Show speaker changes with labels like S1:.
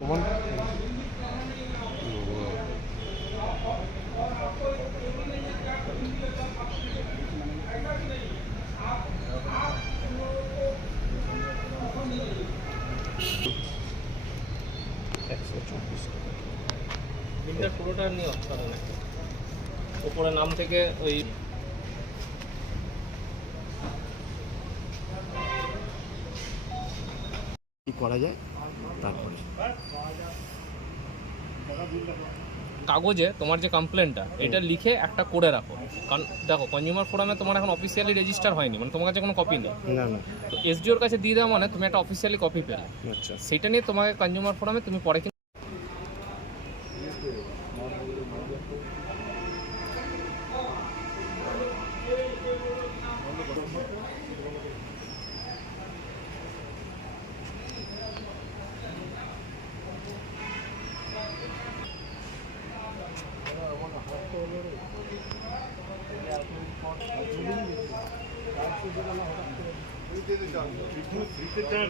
S1: প্রমাণ একশো চব্বিশ
S2: বিলটা পুরোটা নিয়ে নাকি ওপরে নাম থেকে ওই
S1: কি করা যায়? তারপরে।
S2: কাগজে তোমার যে কমপ্লেনটা এটা লিখে একটা করে রাখো। কারণ দেখো কনজিউমার ফোরামে তোমার এখন অফিসিয়ালি রেজিস্টার হয়নি মানে তোমার কাছে কোনো কপি নেই।
S1: না না।
S2: তো এসডিওর কাছে দিয়ে দেওয়া মানে তুমি একটা অফিসিয়ালি কপি পেলে।
S1: আচ্ছা।
S2: সেটা নিয়ে তোমাকে কনজিউমার ফোরামে তুমি পরে দিতে চান